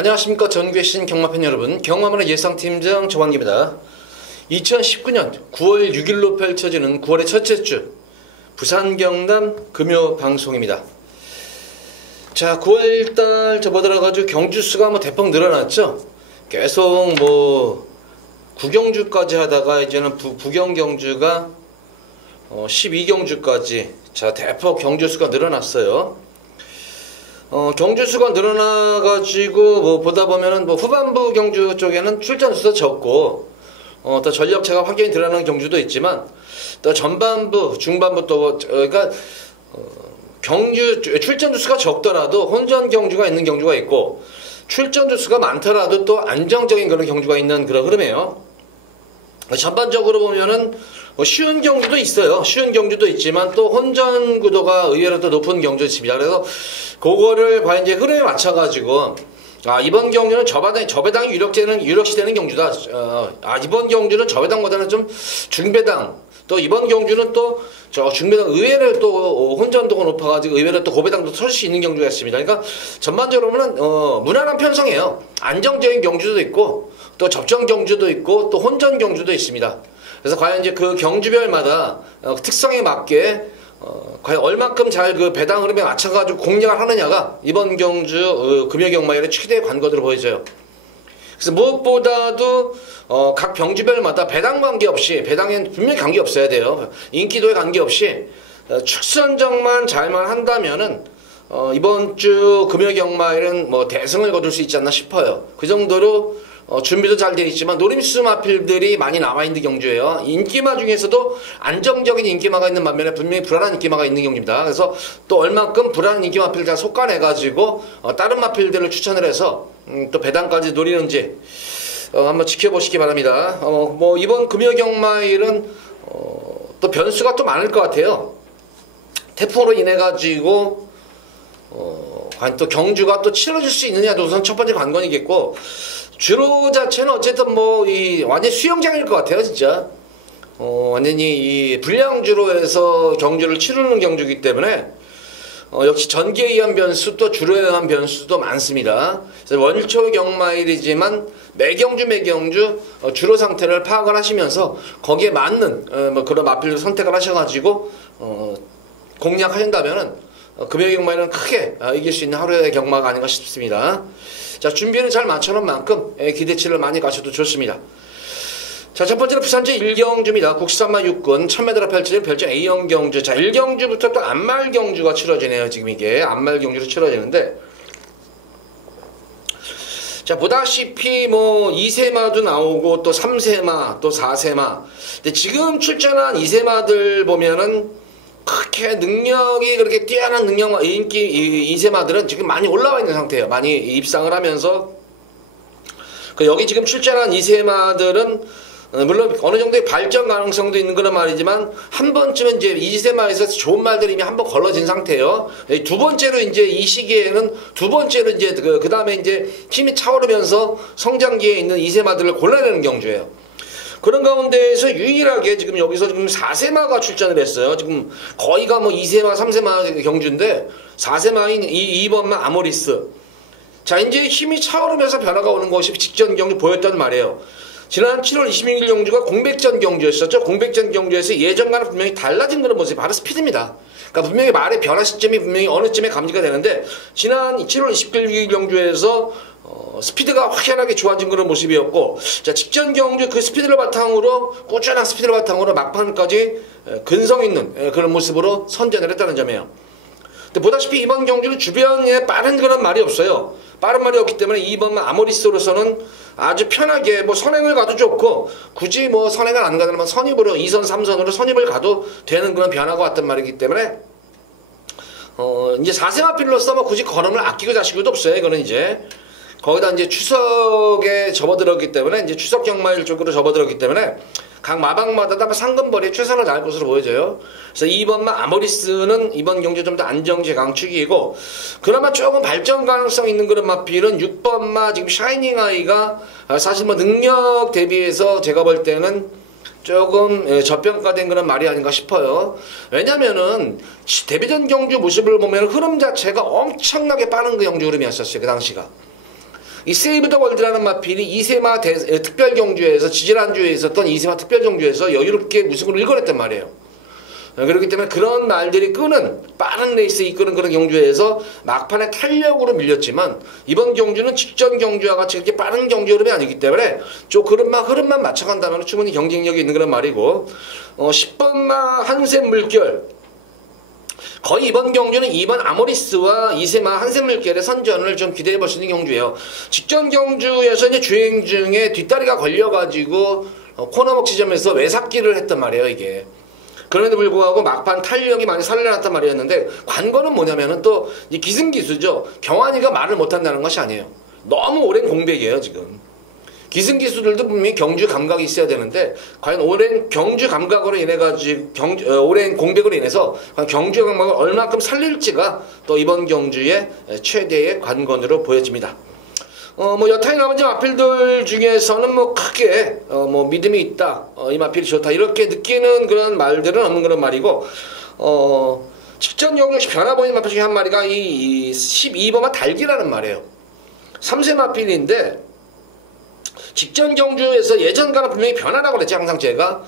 안녕하십니까. 전국의 경마팬 여러분, 경마문화 예상팀장 정환기입니다. 2019년 9월 6일로 펼쳐지는 9월의 첫째 주 부산 경남 금요 방송입니다. 자, 9월달 접어들어가지고 경주수가 대폭 늘어났죠. 계속 구경주까지 하다가 이제는 부경 경주가 12경주까지 자 대폭 경주수가 늘어났어요. 경주수가 늘어나가지고 보다 보면은 후반부 경주 쪽에는 출전수도 적고 또 전력차가 확연히 드러나는 경주도 있지만 또 전반부, 중반부 또 그러니까 경주 출전주수가 적더라도 혼전 경주가 있는 경주가 있고 출전주수가 많더라도 또 안정적인 그런 경주가 있는 그런 흐름이에요. 전반적으로 보면은 쉬운 경주도 있어요. 쉬운 경주도 있지만 또 혼전 구도가 의외로 또 높은 경주도 있습니다. 그래서 그거를 과연 이제 흐름에 맞춰가지고 이번 경주는 저 배당이 유력시되는 경주다. 이번 경주는 저 배당보다는 좀 중배당. 또 이번 경주는 또 저 중배당 의외로 또 혼전도가 높아가지고 의외로 또 고배당도 설 수 있는 경주가 있습니다. 그러니까 전반적으로는 무난한 편성이에요. 안정적인 경주도 있고 또 접전 경주도 있고 또 혼전 경주도 있습니다. 그래서 과연 이제 그 경주별마다 특성에 맞게 과연 얼만큼 잘 그 배당 흐름에 맞춰가지고 공략을 하느냐가 이번 경주 금요경마일의 최대 관건으로 보여져요. 그래서 무엇보다도 각 경주별마다 배당 관계없이, 배당엔 분명히 관계없어야 돼요. 인기도에 관계없이 축선정만 잘만 한다면은 이번 주 금요경마일은 대승을 거둘 수 있지 않나 싶어요. 그 정도로 준비도 잘 되어 있지만 노림수 마필들이 많이 남아있는 경주예요. 인기마 중에서도 안정적인 인기마가 있는 반면에 분명히 불안한 인기마가 있는 경주입니다. 그래서 또 얼만큼 불안한 인기 마필을 잘 속아내가지고 다른 마필들을 추천을 해서 또 배당까지 노리는지 한번 지켜보시기 바랍니다. 이번 금요경마일은 또 변수가 또 많을 것 같아요. 태풍으로 인해가지고 과연 또 경주가 또 치러질 수 있느냐도 우선 첫 번째 관건이겠고, 주로 자체는 어쨌든 완전 수영장일 것 같아요, 진짜. 완전히 이 불량주로 해서 경주를 치르는 경주이기 때문에 역시 전기에 의한 변수 또 주로에 의한 변수도 많습니다. 그래서 월초 경마일이지만 매경주 주로 상태를 파악을 하시면서 거기에 맞는 그런 마필을 선택을 하셔가지고 공략하신다면은 금요경마일은 크게 이길 수 있는 하루의 경마가 아닌가 싶습니다. 자, 준비는 잘 맞춰놓은 만큼 기대치를 많이 가셔도 좋습니다. 자, 첫 번째는 부산제 1경주입니다. 국산마 6군 1000m로 펼쳐진 별정 A형 경주. 자, 1경주부터 또 안말 경주가 치러지네요. 지금 이게 안말 경주로 치러지는데, 자, 보다시피 2세마도 나오고 또 3세마 또 4세마. 근데 지금 출전한 2세마들 보면은 그렇게 능력이 그렇게 뛰어난 능력과 인기 2세마들은 지금 많이 올라와 있는 상태예요. 많이 입상을 하면서 여기 지금 출전한 2세마들은 물론 어느 정도의 발전 가능성도 있는 그런 말이지만 한 번쯤은 이제 2세마에서 좋은 말들이 이미 한번 걸러진 상태예요. 두 번째로 이제 이 시기에는 두 번째로 이제 그 다음에 이제 힘이 차오르면서 성장기에 있는 2세마들을 골라내는 경주예요. 그런 가운데에서 유일하게 지금 여기서 지금 4세마가 출전을 했어요. 지금 거의가 2세마, 3세마 경주인데 4세마인 2번마 아모리스. 자, 이제 힘이 차오르면서 변화가 오는 것이 직전 경주 보였단 말이에요. 지난 7월 26일 경주가 공백전 경주였었죠. 공백전 경주에서 예전과는 분명히 달라진 그런 모습이 바로 스피드입니다. 그러니까 분명히 말의 변화 시점이 분명히 어느쯤에 감지가 되는데, 지난 7월 26일 경주에서 스피드가 확연하게 좋아진 그런 모습이었고, 자, 직전 경주 그 스피드를 바탕으로, 꾸준한 스피드를 바탕으로 막판까지 근성 있는 그런 모습으로 선전을 했다는 점이에요. 근데 보다시피 이번 경주는 주변에 빠른 그런 말이 없어요. 빠른 말이 없기 때문에 2번만 아모리스로서는 아주 편하게 선행을 가도 좋고, 굳이 선행을 안 가더라도 선입으로 2선 3선으로 선입을 가도 되는 그런 변화가 왔단 말이기 때문에 이제 4세마 필로서 굳이 걸음을 아끼고 자시고도 없어요. 이거는 이제 거기다 이제 추석에 접어들었기 때문에, 이제 추석 경마일 쪽으로 접어들었기 때문에 각 마방마다 다 상금벌이에 최선을 다할 것으로 보여져요. 그래서 2번마 아모리스는 이번 경주 좀 더 안정제 강축이고, 그나마 조금 발전 가능성 있는 그런 마필은 6번마 지금 샤이닝 아이가 사실 능력 대비해서 제가 볼 때는 조금 저평가된 그런 말이 아닌가 싶어요. 왜냐면은 데뷔전 경주 모습을 보면 흐름 자체가 엄청나게 빠른 그 경주 흐름이었었어요. 그 당시가. 이 세이브 더 월드라는 마필이 이세마 특별 경주에서 지지난주에 있었던 이세마 특별 경주에서 여유롭게 우승으로 일궈냈단 말이에요. 그렇기 때문에 그런 말들이 끄는 빠른 레이스 이끄는 그런 경주에서 막판에 탄력으로 밀렸지만 이번 경주는 직전 경주와 같이 그렇게 빠른 경주 흐름이 아니기 때문에 좀 흐름만 맞춰간다면 충분히 경쟁력이 있는 그런 말이고 10번마 한샘 물결 거의 이번 경주는 2번 아모리스와 이세마 한샘 물결의 선전을 좀 기대해 볼 수 있는 경주예요. 직전 경주에서 이제 주행 중에 뒷다리가 걸려가지고 코너목 지점에서 외삭기를 했단 말이에요 이게. 그럼에도 불구하고 막판 탄력이 많이 살려놨단 말이었는데 관건은 뭐냐면은 또 이 기승기수죠. 경환이가 말을 못한다는 것이 아니에요. 너무 오랜 공백이에요 지금. 기승기수들도 분명히 경주 감각이 있어야 되는데 과연 오랜 경주 감각으로 인해 가지고 오랜 공백으로 인해서 경주 감각을 얼마큼 살릴지가 또 이번 경주의 최대의 관건으로 보여집니다. 뭐 여타의 나머지 마필들 중에서는 뭐 크게 뭐 믿음이 있다, 이 마필이 좋다 이렇게 느끼는 그런 말들은 없는 그런 말이고 직전 경주에서 변화 보이는 마필 중에 한 마리가 이 12번마 달기라는 말이에요. 3세 마필인데 직전 경주에서 예전과는 분명히 변화라고 그랬지. 항상 제가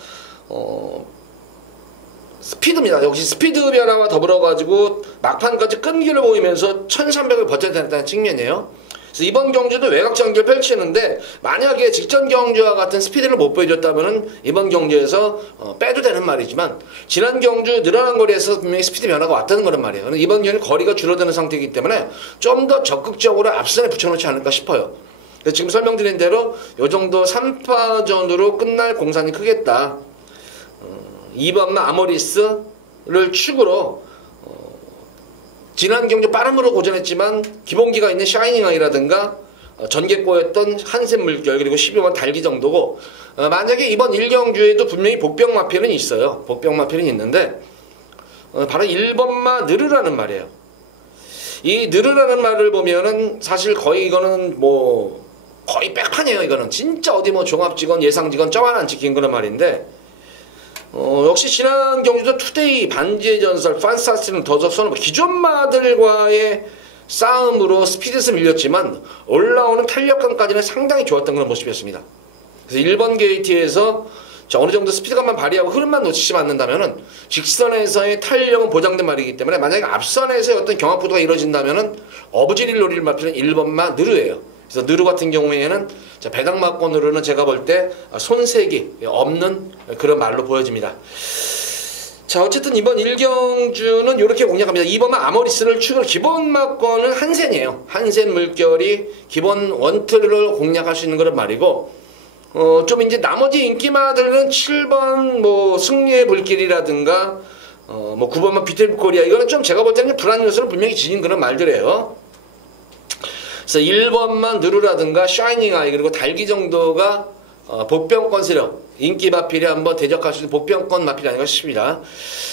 스피드입니다. 역시 스피드 변화와 더불어 가지고 막판까지 끈기를 보이면서 1300을 버텨야 된다는 측면이에요. 그래서 이번 경주도 외곽 전개를 펼치는데 만약에 직전 경주와 같은 스피드를 못 보여줬다면은 이번 경주에서 빼도 되는 말이지만 지난 경주 늘어난 거리에서 분명히 스피드 변화가 왔다는 거란 말이에요. 이번 경주는 거리가 줄어드는 상태이기 때문에 좀 더 적극적으로 앞선에 붙여놓지 않을까 싶어요. 그래서 지금 설명드린 대로 요 정도 3파전으로 끝날 공산이 크겠다. 2번마 아모리스를 축으로 지난 경주 빠름으로 고전했지만 기본기가 있는 샤이닝 아이라든가 전개꼬였던 한샘 물결 그리고 12번 달기 정도고 만약에 이번 1경주에도 분명히 복병 마필은 있어요. 복병 마필은 있는데 바로 1번마 느르라는 말이에요. 이 느르라는 말을 보면은 사실 거의 이거는 뭐 거의 백판이에요. 이거는 진짜 어디 뭐 종합직원 예상직원 점 하나 안 찍힌 그런 말인데 역시 지난 경주도 투데이 반지의 전설 판사스는 더저서는 기존마들과의 싸움으로 스피드에서 밀렸지만 올라오는 탄력감까지는 상당히 좋았던 그런 모습이었습니다. 그래서 1번 게이트에서 어느 정도 스피드감만 발휘하고 흐름만 놓치지 않는다면은 직선에서의 탄력은 보장된 말이기 때문에 만약에 앞선에서의 어떤 경합구도가 이루어진다면은 어부지리를 노릴 마필은 1번마 느르예요. 그래서 느르 같은 경우에는 배당마권으로는 제가 볼 때 손색이 없는 그런 말로 보여집니다. 자, 어쨌든 이번 1경주는 이렇게 공략합니다. 2번마 아모리스를 축으로 기본 마권은 한센이에요. 한센 물결이 기본 원틀을 공략할 수 있는 그런 말이고 좀 이제 나머지 인기마들은 7번 뭐 승리의 불길이라든가 뭐 9번마 비틀 코리아 이거는 좀 제가 볼 때는 불안 요소를 분명히 지닌 그런 말들이에요. 그래서 1번만 느르라든가 샤이닝 아이 그리고 달기 정도가 복병권 세력 인기 마필이 한번 대적할 수 있는 복병권 마필이 아닌가 싶습니다.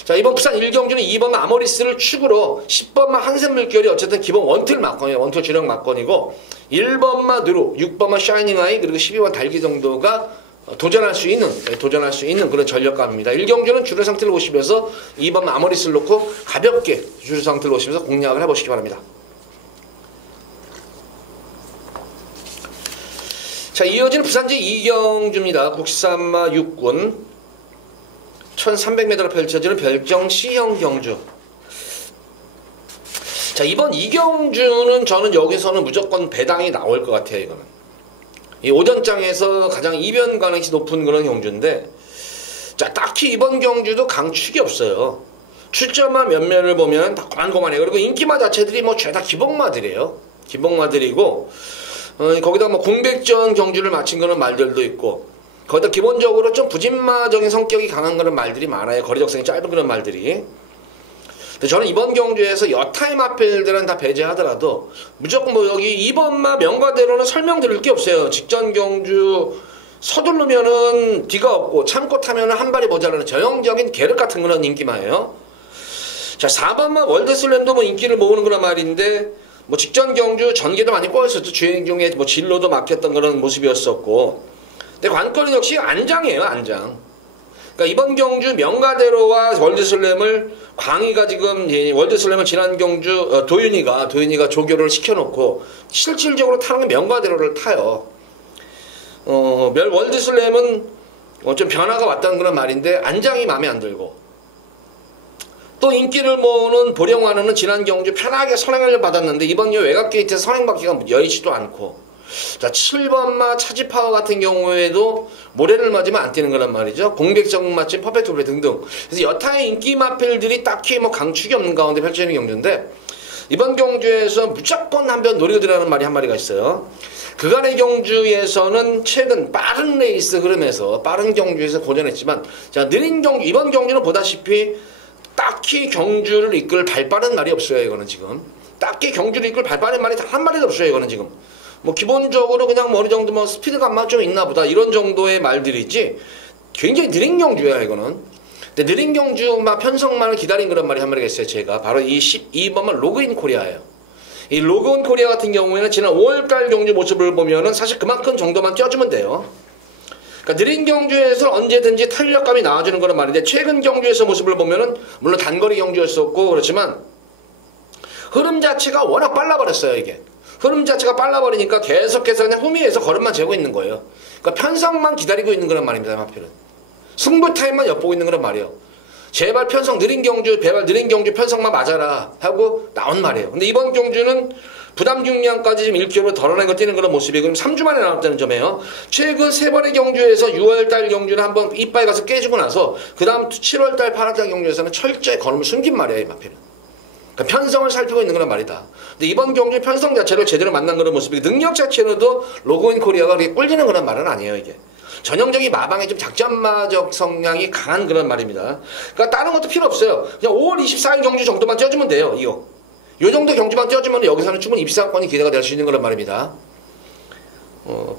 자, 이번 부산 1경주는 2번만 아모리스를 축으로 10번만 한샘 물결이 어쨌든 기본 원틀 막건이에요. 원틀 주력 막건이고 1번만 느르 6번만 샤이닝 아이 그리고 12번 달기 정도가 도전할 수 있는 그런 전력감입니다. 1경주는 주력 상태를 보시면서 2번만 아모리스를 놓고 가볍게 주력 상태를 보시면서 공략을 해보시기 바랍니다. 자, 이어지는 부산제 2경주입니다. 국산마 6군 1300m로 펼쳐지는 별정 C형 경주. 자, 이번 2경주는 저는 여기서는 무조건 배당이 나올 것 같아요. 이거는 이 오전장에서 가장 이변 가능성이 높은 그런 경주인데 자, 딱히 이번 경주도 강축이 없어요. 출전마 몇몇을 보면 다 고만고만해요. 그리고 인기마 자체들이 뭐 죄다 기복마들이에요. 기복마들이고 거기다 뭐 공백전 경주를 마친 그런 말들도 있고 거기다 기본적으로 좀 부진마적인 성격이 강한 그런 말들이 많아요. 거리적성이 짧은 그런 말들이. 근데 저는 이번 경주에서 여타의 마필들은 다 배제하더라도 무조건 뭐 여기 2번마 명과대로는 설명드릴 게 없어요. 직전 경주 서두르면은 뒤가 없고 참고 타면은 한 발이 모자라는 저형적인 계륵 같은 그런 인기마예요. 자, 4번마 월드슬램도 뭐 인기를 모으는 그런 말인데 뭐 직전 경주 전개도 많이 꼬였었죠. 주행 중에 뭐 진로도 막혔던 그런 모습이었었고. 근데 관건은 역시 안장이에요. 안장. 그러니까 이번 경주 명가대로와 월드슬램을 광희가 지금 월드슬램을 지난 경주 도윤이가 조교를 시켜놓고 실질적으로 타는 게 명가대로를 타요. 월드슬램은 좀 변화가 왔다는 그런 말인데 안장이 마음에 안 들고, 또 인기를 모으는 보령환우는 지난 경주 편하게 선행을 받았는데 이번 외곽 게이트에서 선행받기가 여의치도 않고, 자 7번마 차지파워 같은 경우에도 모래를 맞으면 안 뛰는 거란 말이죠. 공백적 맞춤 퍼펙트 블레 등등. 그래서 여타의 인기 마필들이 딱히 뭐 강축이 없는 가운데 펼쳐지는 경주인데, 이번 경주에서 무조건 한번 노리고 들어가는 말이 한 마리가 있어요. 그간의 경주에서는 최근 빠른 레이스 흐름에서 빠른 경주에서 고전했지만, 자 느린 경주, 이번 경주는 보다시피 딱히 경주를 이끌 발빠른 말이 없어요. 이거는 지금 딱히 경주를 이끌 발빠른 말이 단 한 마리도 없어요. 이거는 지금 뭐 기본적으로 그냥 뭐 어느 정도 뭐 스피드감만 좀 있나 보다 이런 정도의 말들이지 굉장히 느린 경주야 이거는. 근데 느린 경주만 편성만을 기다린 그런 말이 한 마리가 있어요. 제가 바로 이 12번만 로그인 코리아예요. 이 로그인 코리아 같은 경우에는 지난 5월달 경주 모습을 보면은 사실 그만큼 정도만 띄워주면 돼요. 그러니까 느린 경주에서 언제든지 탄력감이 나와주는 그런 말인데, 최근 경주에서 모습을 보면은 물론 단거리 경주였었고 그렇지만 흐름 자체가 워낙 빨라버렸어요. 이게 흐름 자체가 빨라버리니까 계속해서 그냥 후미에서 걸음만 재고 있는 거예요. 그러니까 편성만 기다리고 있는 그런 말입니다. 마필은 승부 타임만 엿보고 있는 그런 말이에요. 제발 편성 느린 경주, 제발 느린 경주 편성만 맞아라 하고 나온 말이에요. 근데 이번 경주는 부담 중량까지 지금 1km 덜어내고 뛰는 그런 모습이 그럼 3주 만에 나왔다는 점이에요. 최근 3번의 경주에서 6월달 경주는 한번 이빨 가서 깨지고 나서 그 다음 7월달 8월달 경주에서는 철저히 걸음을 숨긴 말이에요. 이 마필은. 그러니까 편성을 살피고 있는 그런 말이다. 근데 이번 경주 편성 자체를 제대로 만난 그런 모습이, 능력 자체로도 로그인 코리아가 그렇게 꿀리는 그런 말은 아니에요. 이게 전형적인 마방의 좀 작전마적 성향이 강한 그런 말입니다. 그러니까 다른 것도 필요 없어요. 그냥 5월 24일 경주 정도만 띄워주면 돼요. 요 정도 경주만 띄워주면 여기서는 충분히 입상권이 기대가 될 수 있는 그런 말입니다.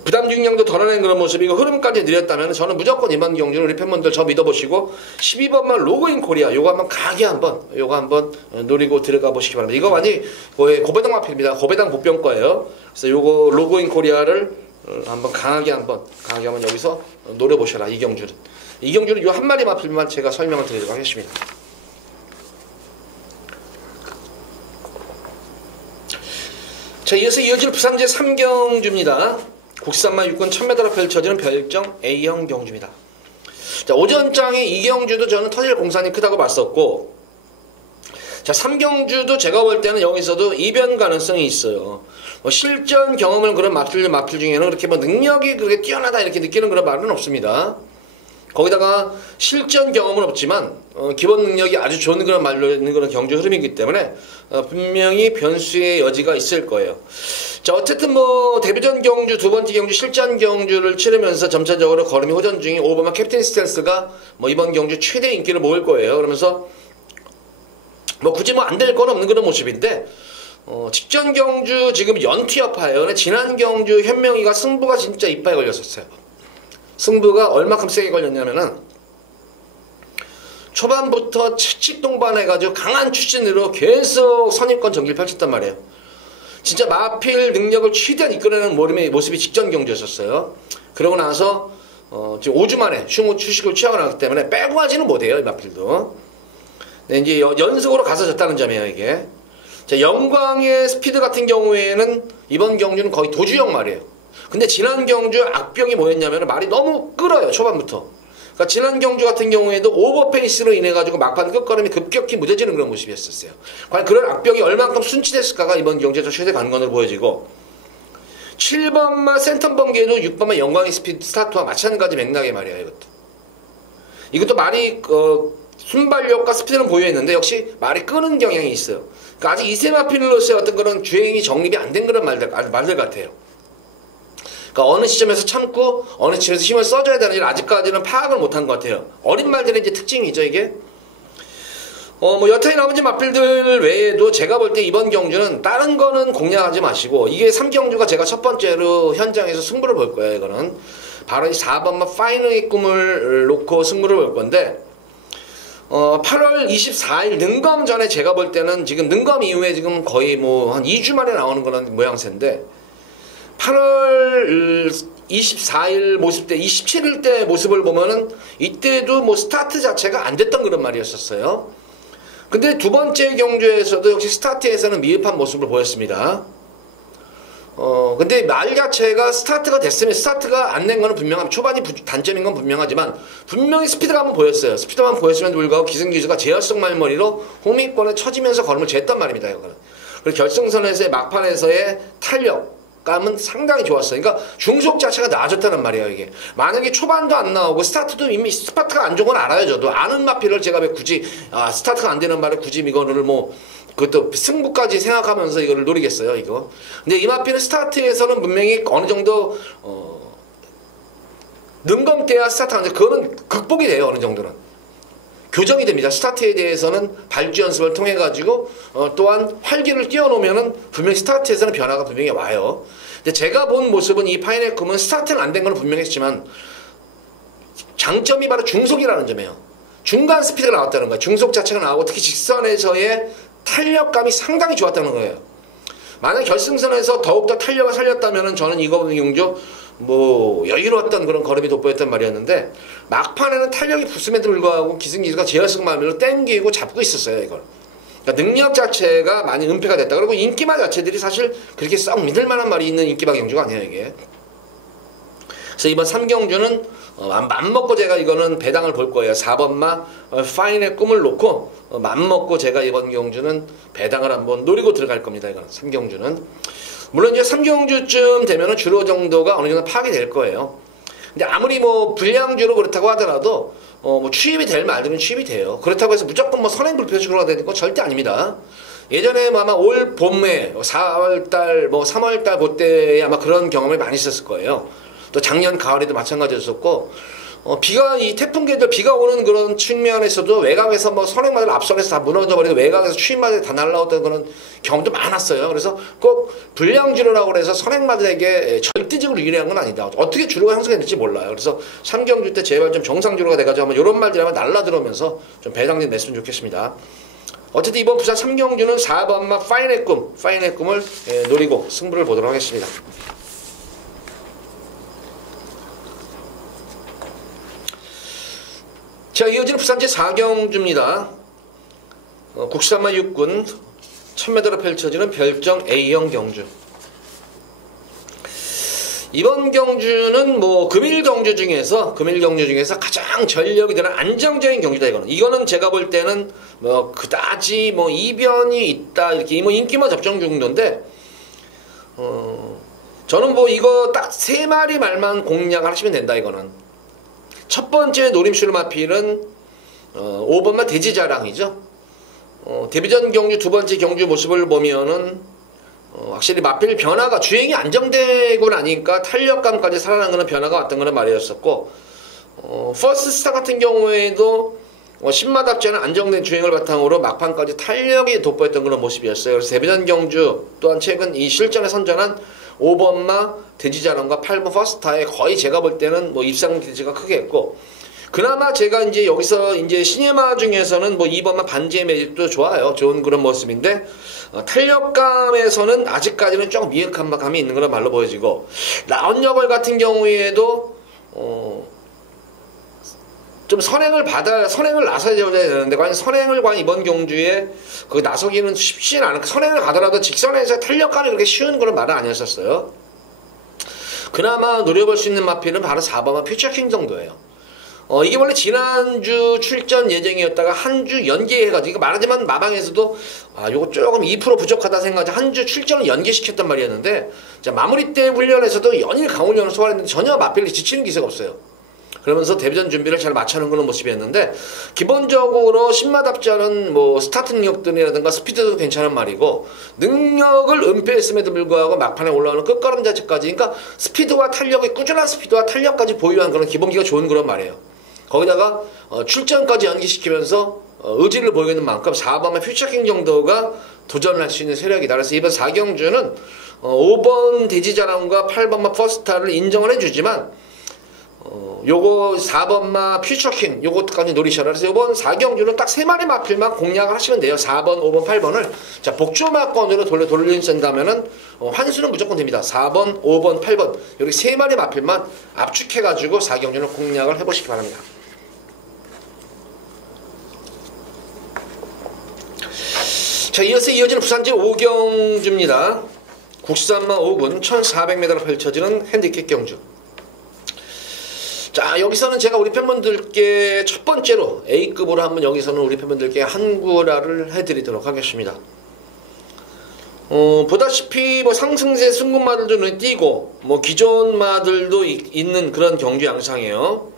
부담 중량도 덜어낸 그런 모습이고 흐름까지 느렸다면 저는 무조건 이번 경주는 우리 팬분들 저 믿어보시고 12번만 로그인 코리아 요거 한번 강하게 요거 한번 노리고 들어가 보시기 바랍니다. 이거 완전히 고배당 마필입니다. 고배당 보병 거예요. 그래서 요거 로그인 코리아를 한번 강하게 한번 여기서 노려보셔라. 이 경주는 요 한 마리 마필만 제가 설명을 드리도록 하겠습니다. 자, 이어서 이어질 부산 제3경주입니다. 국산만 육군 1000m 앞에 펼쳐지는 별정 A형 경주입니다. 자, 오전장에 이 경주도 저는 터질 공산이 크다고 봤었고, 자, 3경주도 제가 볼 때는 여기서도 이변 가능성이 있어요. 실전 경험을 그런 마필 중에는 그렇게 뭐 능력이 그렇게 뛰어나다 이렇게 느끼는 그런 말은 없습니다. 거기다가 실전 경험은 없지만 기본 능력이 아주 좋은 그런 말로 있는 그런 경주 흐름이기 때문에 분명히 변수의 여지가 있을 거예요. 자, 어쨌든 뭐 데뷔전 경주, 두 번째 경주, 실전 경주를 치르면서 점차적으로 걸음이 호전 중인 5번마 캡틴 스탠스가 뭐 이번 경주 최대 인기를 모을 거예요. 그러면서 뭐 굳이 뭐 안 될 건 없는 그런 모습인데, 직전 경주 지금 연투여파예요. 근데 지난 경주 현명이가 승부가 진짜 이빨에 걸렸었어요. 승부가 얼마큼 세게 걸렸냐면은 초반부터 채찍 동반해가지고 강한 추진으로 계속 선입권 전기를 펼쳤단 말이에요. 진짜 마필 능력을 최대한 이끌어내는 모습이 직전 경주였었어요. 그러고 나서 지금 5주 만에 휴식을 취하고 나기 때문에 빼고 하지는 못해요. 이 마필도. 네, 이제 연속으로 가서 졌다는 점이에요. 이게. 자, 영광의 스피드 같은 경우에는 이번 경주는 거의 도주형 말이에요. 근데 지난 경주 악병이 뭐였냐면 말이 너무 끌어요. 초반부터. 그러니까 지난 경주 같은 경우에도 오버페이스로 인해 가지고 막판 끝걸음이 급격히 무뎌지는 그런 모습이었었어요. 과연 그런 악병이 얼만큼 순치됐을까가 이번 경주에서 최대 관건으로 보여지고, 7번만 센텀 번개도 6번만 영광의 스피드 스타트와 마찬가지 맥락의 말이에요. 이것도 말이 순발력과 스피드는 보유했는데 역시 말이 끄는 경향이 있어요. 그러니까 아직 이세마필로스의 어떤 그런 주행이 정립이 안 된 그런 말들 같아요. 그러니까 어느 시점에서 참고 어느 시점에서 힘을 써줘야 되는지 아직까지는 파악을 못한 것 같아요. 어린 말들의 이제 특징이죠, 이게. 뭐 여타의 나머지 마필들 외에도 제가 볼 때 이번 경주는 다른 거는 공략하지 마시고, 이게 3경주가 제가 첫 번째로 현장에서 승부를 볼 거예요. 이거는 바로 이 4번만 파이너의 꿈을 놓고 승부를 볼 건데, 8월 24일 능검 전에 제가 볼 때는 지금 능검 이후에 지금 거의 뭐 한 2주 만에 나오는 그런 모양새인데, 8월 24일 모습 때 27일 때 모습을 보면은 이때도 뭐 스타트 자체가 안 됐던 그런 말이었었어요. 근데 두 번째 경주에서도 역시 스타트에서는 미흡한 모습을 보였습니다. 근데 말 자체가 스타트가 됐으면 스타트가 안 된 거는 초반이 단점인 건 분명하지만 분명히 스피드감은 보였어요. 스피드감 보였음에도 불구하고 기승기수가 제어성 말머리로 홍미권에 쳐지면서 걸음을 쟀단 말입니다. 이거는. 그리고 결승선에서의 막판에서의 탄력감은 상당히 좋았어요. 그러니까 중속 자체가 나아졌다는 말이에요. 이게 만약에 초반도 안 나오고 스타트도 이미 스타트가 안 좋은 건 알아요. 저도 아는 마피를 제가 왜 굳이 스타트가 안 되는 말에 굳이 이거를 뭐 그것도 승부까지 생각하면서 이거를 노리겠어요, 이거. 근데 이 마피는 스타트에서는 분명히 어느 정도, 능검때야 스타트하는데, 그거는 극복이 돼요, 어느 정도는. 교정이 됩니다. 스타트에 대해서는 발주 연습을 통해가지고, 또한 활기를 띄워놓으면은 분명히 스타트에서는 변화가 분명히 와요. 근데 제가 본 모습은 이 파이네쿰은 스타트는 안 된 건 분명했지만, 장점이 바로 중속이라는 점이에요. 중간 스피드가 나왔다는 거예요. 중속 자체가 나오고, 특히 직선에서의 탄력감이 상당히 좋았다는 거예요. 만약 결승선에서 더욱더 탄력을 살렸다면 저는 이거 경주 뭐 여유로웠던 그런 걸음이 돋보였단 말이었는데 막판에는 탄력이 붙음에도 불구하고 기승기수가 제어성 말미로 땡기고 잡고 있었어요. 이걸. 그러니까 능력 자체가 많이 은폐가 됐다. 그리고 인기마 자체들이 사실 그렇게 썩 믿을 만한 말이 있는 인기마 경주가 아니에요. 이게. 그래서 이번 3경주는 맘먹고 제가 이거는 배당을 볼 거예요. 4번마 파인의 꿈을 놓고 맘먹고 제가 이번 경주는 배당을 한번 노리고 들어갈 겁니다. 이거는 3경주는. 물론 이제 3경주쯤 되면은 주로 정도가 어느 정도 파악이 될 거예요. 근데 아무리 뭐 불량주로 그렇다고 하더라도 뭐 취입이 될 말들은 취입이 돼요. 그렇다고 해서 무조건 뭐 선행 불표식으로 되는 건 절대 아닙니다. 예전에 뭐 아마 올 봄에 4월달 뭐 3월달 그때에 아마 그런 경험이 많이 있었을 거예요. 또 작년 가을에도 마찬가지였었고, 이 태풍계들 비가 오는 그런 측면에서도 외곽에서 뭐 선행마들 앞선에서 다 무너져버리고 외곽에서 추임마들이 다 날라왔던 그런 경험도 많았어요. 그래서 꼭 불량주로라고 해서 선행마들에게 절대적으로 유리한 건 아니다. 어떻게 주로가 형성됐는지 몰라요. 그래서 3경주 때 제발 좀 정상주로가 돼가지고 한번 이런 말들이 한번 날라들어오면서 좀 배당좀 냈으면 좋겠습니다. 어쨌든 이번 부산 3경주는 4번마 파인의 꿈을 노리고 승부를 보도록 하겠습니다. 자, 이어지는 부산제 4경주입니다. 국산마 6군 1000m로 펼쳐지는 별정 A형 경주. 이번 경주는 뭐 금일 경주 중에서 가장 전력이 되는 안정적인 경주다. 이거는 제가 볼 때는 뭐 그다지 뭐 이변이 있다 이렇게 뭐 인기마 접종 정도인데 저는 뭐 이거 딱 3마리 말만 공략을 하시면 된다. 이거는 첫 번째 노림수를 마필은 5번마 돼지자랑이죠. 데뷔전 경주 두 번째 경주 모습을 보면은 확실히 마필 변화가 주행이 안정되고 나니까 탄력감까지 살아난 거는 변화가 왔던 거는 말이었었고 퍼스트 스타 같은 경우에도 10마답지않은 안정된 주행을 바탕으로 막판까지 탄력이 돋보였던 그런 모습이었어요. 그래서 데뷔전 경주 또한 최근 이 실전에 선전한 5번마 돼지자랑과 8번 퍼스타에 거의 제가 볼 때는 뭐 입상 기대치가 크게 했고 그나마 제가 이제 여기서 이제 시네마 중에서는 뭐 2번마 반지의 매직도 좋아요. 좋은 그런 모습인데 탄력감에서는 아직까지는 조금 미흡한 감이 있는 그런 말로 보여지고 라운여걸 같은 경우에도 좀 선행을 나서야 되는데 과연 선행을 이번 경주에 그 나서기는 쉽지는 않은 선행을 가더라도 직선에서 탄력감이 그렇게 쉬운 그런 말은 아니었었어요. 그나마 노려볼 수 있는 마필은 바로 4번마 퓨처킹 정도예요. 이게 원래 지난주 출전 예정이었다가 한 주 연기해가지고 말하자면 마방에서도 요거 조금 2% 부족하다 생각하지 한 주 출전을 연기시켰단 말이었는데 자, 마무리 때 훈련에서도 연일 강훈련을 소화했는데 전혀 마필이 지치는 기세가 없어요. 그러면서 데뷔전 준비를 잘 맞춰놓은 그런 모습이었는데 기본적으로 10마답지 않은 뭐 스타트 능력들이라든가 스피드도 괜찮은 말이고 능력을 은폐했음에도 불구하고 막판에 올라오는 끝걸음 자체까지 그러니까 스피드와 탄력이 꾸준한 스피드와 탄력까지 보유한 그런 기본기가 좋은 그런 말이에요. 거기다가 출전까지 연기시키면서 의지를 보이는 만큼 4번의 퓨처킹 정도가 도전을 할 수 있는 세력이다. 그래서 이번 4경주는 5번 돼지자랑과 8번마 퍼스타를 인정을 해주지만 요거 4번마 퓨처킹 요것까지 노리셔라. 그래서 요번 4경주는 딱 3마리 마필만 공략을 하시면 돼요. 4번, 5번, 8번을. 자, 복조마권으로 돌린다면은 환수는 무조건 됩니다. 4번, 5번, 8번. 여기 3마리 마필만 압축해가지고 4경주는 공략을 해보시기 바랍니다. 자, 이어서 이어지는 부산지 5경주입니다. 국산마 5군 1400m로 펼쳐지는 핸디캡 경주. 자, 여기서는 제가 우리 팬분들께 첫 번째로 A급으로 한번 여기서는 우리 팬분들께 한구라를 해드리도록 하겠습니다. 보다시피 뭐 상승세 승군마들도 눈에 띄고 뭐 기존 마들도 있는 그런 경주 양상이에요.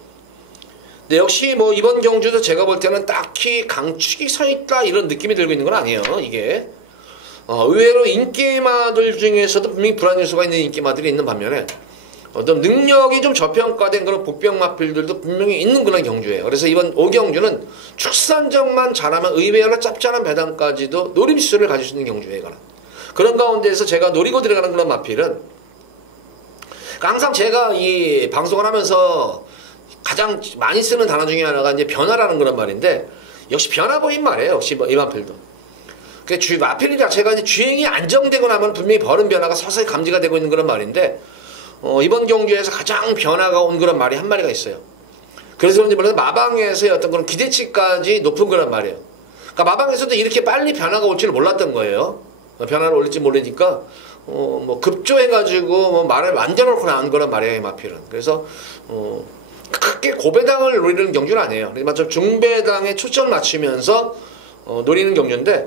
근데 역시 뭐 이번 경주도 제가 볼 때는 딱히 강축이 서 있다 이런 느낌이 들고 있는 건 아니에요. 이게 의외로 인기마들 중에서도 분명히 불안 요소가 있는 인기마들이 있는 반면에 어떤 능력이 좀 저평가된 그런 복병마필들도 분명히 있는 그런 경주예요. 그래서 이번 5경주는 축산적만 잘하면 의외로 짭짤한 배당까지도 노림수를 가질 수 있는 경주예요. 이거는. 그런 가운데에서 제가 노리고 들어가는 그런 마필은 항상 제가 이 방송을 하면서 가장 많이 쓰는 단어 중에 하나가 이제 변화라는 그런 말인데 역시 변화보인 말이에요. 역시 이 마필도. 그 마필 자체가 이제 주행이 안정되고 나면 분명히 벌은 변화가 서서히 감지가 되고 있는 그런 말인데 이번 경주에서 가장 변화가 온 그런 말이 한 마리가 있어요. 그래서 그런지 몰라도 마방에서의 어떤 그런 기대치까지 높은 그런 말이에요. 그러니까 마방에서도 이렇게 빨리 변화가 올 줄 몰랐던 거예요. 변화를 올릴지 모르니까 뭐 급조해가지고 뭐 말을 만져놓고 나온 거란 말이에요. 이 마필은. 그래서 크게 고배당을 노리는 경주는 아니에요. 그래서 중배당에 초점을 맞추면서 노리는 경주인데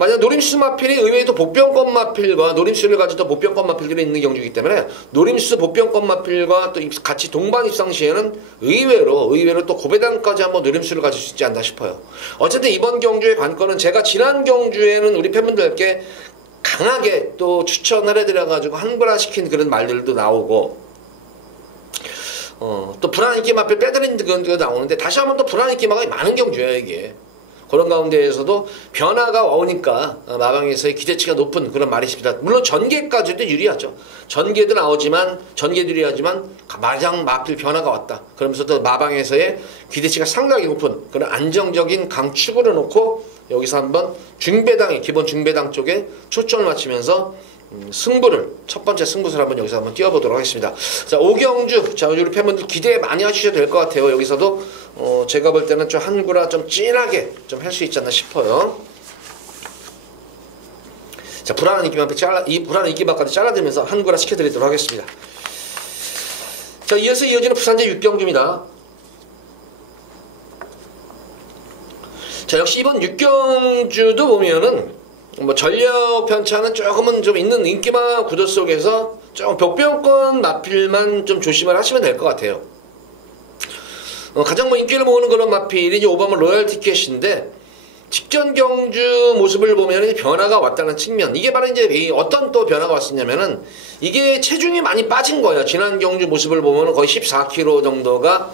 만약 노림수 마필이 의외로 복병권 마필과 노림수를 가지고 또 복병권 마필들이 있는 경주이기 때문에 노림수 복병권 마필과 또 같이 동반 입상 시에는 의외로 또 고배당까지 한번 노림수를 가질 수 있지 않나 싶어요. 어쨌든 이번 경주의 관건은 제가 지난 경주에는 우리 팬분들께 강하게 또 추천을 해드려가지고 한글화시킨 그런 말들도 나오고 또 불안 인기 마필 빼드리는 그런 게 나오는데 다시 한번 또 불안 인기 마가 많은 경주예요. 이게. 그런 가운데에서도 변화가 오니까 마방에서의 기대치가 높은 그런 말이 있습니다. 물론 전개까지도 유리하죠. 전개도 나오지만 전개도 유리하지만 마장 마필 변화가 왔다. 그러면서 또 마방에서의 기대치가 상당히 높은 그런 안정적인 강축으로 놓고 여기서 한번 중배당에 기본 중배당 쪽에 초점을 맞추면서 승부를 첫 번째 승부수를 한번 여기서 한번 띄워보도록 하겠습니다. 자, 5경주 자 우리 팬분들 기대 많이 하셔도 될 것 같아요. 여기서도 제가 볼 때는 좀 한구라 좀 진하게 좀 할 수 있지 않나 싶어요. 자, 불안한 인기만까지 잘라들면서 한구라 시켜드리도록 하겠습니다. 자, 이어서 이어지는 부산제 6경주입니다. 자, 역시 이번 6경주도 보면은 뭐 전력 편차는 조금은 좀 있는 인기마 구도 속에서 좀 복병권 마필만 좀 조심을 하시면 될 것 같아요. 가장 뭐 인기를 모으는 그런 마필이 이제 5번은 로얄 티켓인데 직전 경주 모습을 보면 변화가 왔다는 측면, 이게 바로 이제 어떤 또 변화가 왔었냐면은 이게 체중이 많이 빠진 거예요. 지난 경주 모습을 보면 거의 14kg 정도가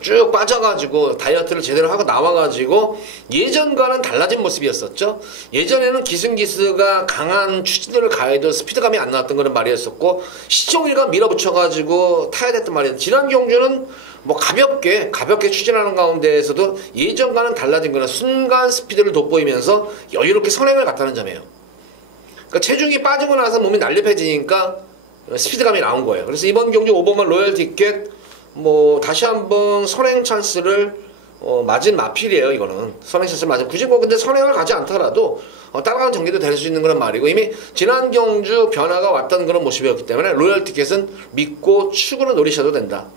쭉 빠져가지고 다이어트를 제대로 하고 나와가지고 예전과는 달라진 모습이었었죠. 예전에는 기승기스가 강한 추진을 가해도 스피드감이 안 나왔던 그런 말이었었고 시종일관 밀어붙여가지고 타야 됐던 말이었는데 지난 경주는 뭐 가볍게 추진하는 가운데에서도 예전과는 달라진 거는 순간 스피드를 돋보이면서 여유롭게 선행을 갔다는 점이에요. 그러니까 체중이 빠지고 나서 몸이 날렵해지니까 스피드감이 나온 거예요. 그래서 이번 경주 5번만 로얄 티켓 뭐 다시 한번 선행 찬스를 맞은 마필이에요. 이거는 선행 찬스를 맞은, 굳이 뭐 근데 선행을 가지 않더라도 따라가는 전개도 될 수 있는 그런 말이고 이미 지난 경주 변화가 왔던 그런 모습이었기 때문에 로얄 티켓은 믿고 축으로 노리셔도 된다.